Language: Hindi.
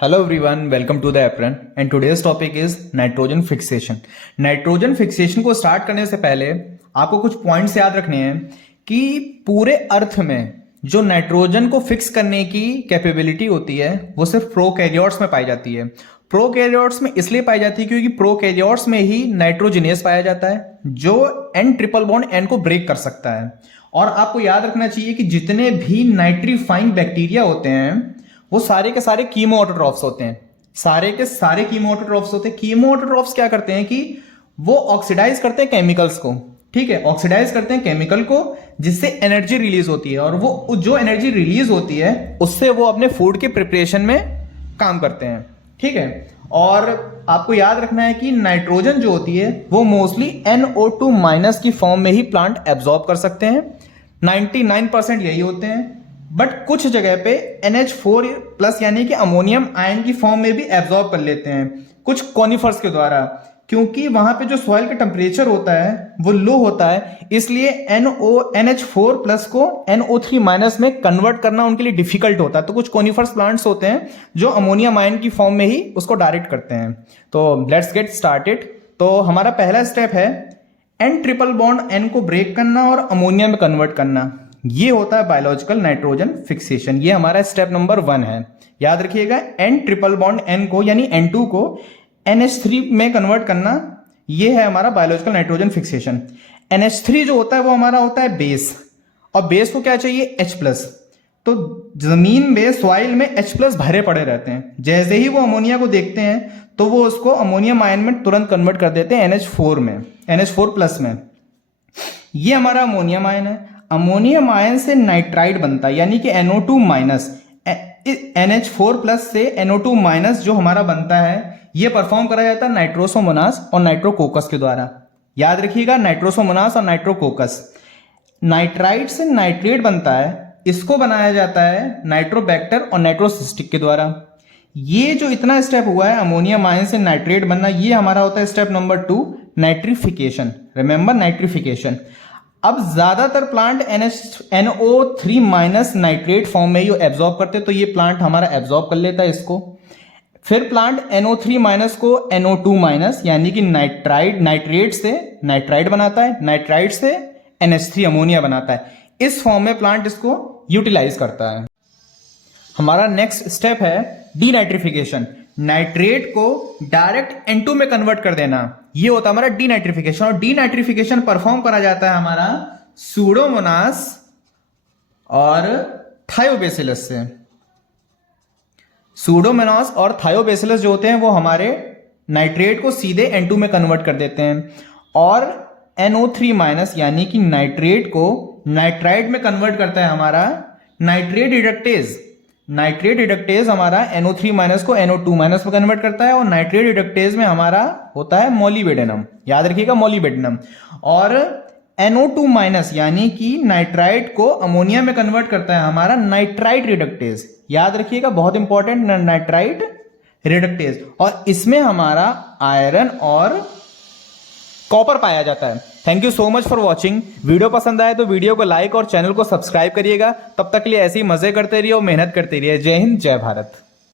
Hello everyone, welcome to the Apron and today's topic is nitrogen fixation. Nitrogen fixation को स्टार्ट करने से पहले आपको कुछ पॉइंट्स याद रखने हैं कि पूरे अर्थ में जो नाइट्रोजन को फिक्स करने की कैपेबिलिटी होती है वो सिर्फ प्रोकैरियोट्स में पाई जाती है। प्रोकैरियोट्स में इसलिए पाई जाती है क्योंकि प्रोकैरियोट्स में ही नाइट्रोजिनेस पाया जाता है जो एन ट्रिपल बॉन्ड एन को ब्रेक कर सकता है। और आपको याद रखना चाहिए कि जितने भी नाइट्रीफाइंग बैक्टीरिया होते हैं वो सारे के सारे कीमोऑटोट्रॉफ्स होते हैं। सारे के सारे कीमोऑटोट्रॉफ्स होते हैं। कीमोऑटोट्रॉफ्स क्या करते हैं कि वो ऑक्सीडाइज करते हैं केमिकल्स को, ठीक है, ऑक्सीडाइज करते हैं केमिकल को जिससे एनर्जी रिलीज होती है और वो जो एनर्जी रिलीज होती है उससे वो अपने फूड के प्रिपरेशन में काम करते हैं, ठीक है। और आपको याद रखना है कि नाइट्रोजन जो होती है वो मोस्टली NO2 माइनस की फॉर्म में ही प्लांट एब्जॉर्ब कर सकते हैं। 99% यही होते हैं, बट कुछ जगह पे NH4 प्लस यानी कि अमोनियम आयन की फॉर्म में भी एब्जॉर्ब कर लेते हैं कुछ कॉनिफर्स के द्वारा, क्योंकि वहां पे जो सॉइल का टेम्परेचर होता है वो लो होता है, इसलिए NH4 प्लस को NO3 माइनस में कन्वर्ट करना उनके लिए डिफिकल्ट होता है। तो कुछ कॉनिफर्स प्लांट्स होते हैं जो अमोनियम आयन की फॉर्म में ही उसको डायरेक्ट करते हैं। तो लेट्स गेट स्टार्टेड। तो हमारा पहला स्टेप है N ट्रिपल बॉन्ड N को ब्रेक करना और अमोनिया में कन्वर्ट करना। ये होता है बायोलॉजिकल नाइट्रोजन फिक्सेशन। ये हमारा स्टेप नंबर 1 है। याद रखिएगा, N ट्रिपल बॉन्ड N को यानी N2 को NH3 में कन्वर्ट करना, ये है हमारा बायोलॉजिकल नाइट्रोजन फिक्सेशन। NH3 जो होता है वो हमारा होता है बेस, और बेस को क्या चाहिए? H+। तो जमीन में सॉइल में H+ भरे पड़े रहते हैं। जैसे ही वो अमोनिया को देखते हैं तो वो उसको अमोनियम आयन में तुरंत कन्वर्ट कर देते हैं NH4 में, NH4+ में। ये हमारा अमोनियम आयन है। अमोनियम आयन से नाइट्राइड बनता है यानी कि NO2 माइनस। NH4+ से NO2 माइनस जो हमारा बनता है ये परफॉर्म करा जाता है नाइट्रोसोमोनास और नाइट्रोकोकस के द्वारा। याद रखिएगा, नाइट्रोसोमोनास और नाइट्रोकोकस। नाइट्राइड से नाइट्रेट बनता है, इसको बनाया जाता है नाइट्रोबैक्टर और नाइट्रोसिस्टिक के द्वारा। ये जो इतना स्टेप हुआ है अमोनियम आयन से नाइट्रेट बनना, ये हमारा होता है step number 2, nitrification. Remember, nitrification. अब ज्यादातर plant NO3 minus nitrate form में ही एब्जॉर्ब करते हैं, तो ये प्लांट हमारा एब्जॉर्ब कर लेता है इसको। फिर प्लांट NO3 माइनस को NO2 माइनस यानी कि नाइट्रेट से नाइट्राइड बनाता है, नाइट्राइड से NH3 अमोनिया बनाता है। इस फॉर्म में प्लांट इसको यूटिलाइज करता है। हमारा नेक्स्ट स्टेप है डीनाइट्रिफिकेशन। नाइट्रेट को डायरेक्ट N2 में कन्वर्ट कर देना, ये होता है हमारा डीनाइट्रिफिकेशन। और डीनाइट्रिफिकेशन परफॉर्म करा जाता है हमारा सूडोमोनास और थायोबैसिलस से। सूडोमोनास और थायोबैसिलस जो होते हैं वो हमारे नाइट्रेट को सीधे N2 में कन्वर्ट कर देते हैं, और NO3 माइनस यानी कि नाइट्रेट को नाइट्राइड में कन्वर्ट करता है हमारा नाइट्रेट रिडक्टेज। नाइट्रेट रिडक्टेज हमारा NO3 माइनस को NO2 माइनस में कन्वर्ट करता है, और नाइट्रेट रिडक्टेज में हमारा होता है मोलिबेडेनम। याद रखिएगा, मोलिबेडेनम। और NO2 माइनस यानी कि नाइट्राइट को अमोनिया में कन्वर्ट करता है हमारा नाइट्राइट रिडक्टेज। याद रखिएगा, बहुत इंपॉर्टेंट, नाइट्राइट रिडक्टेज। और इसमें हमारा आयरन और कॉपर पाया जाता है। Thank you so much for watching. Video पसंद आए तो वीडियो को लाइक और चैनल को सब्सक्राइब करिएगा। तब तक के लिए ऐसे ही मजे करते रहिए और मेहनत करते रहिए। जय हिंद, जय भारत।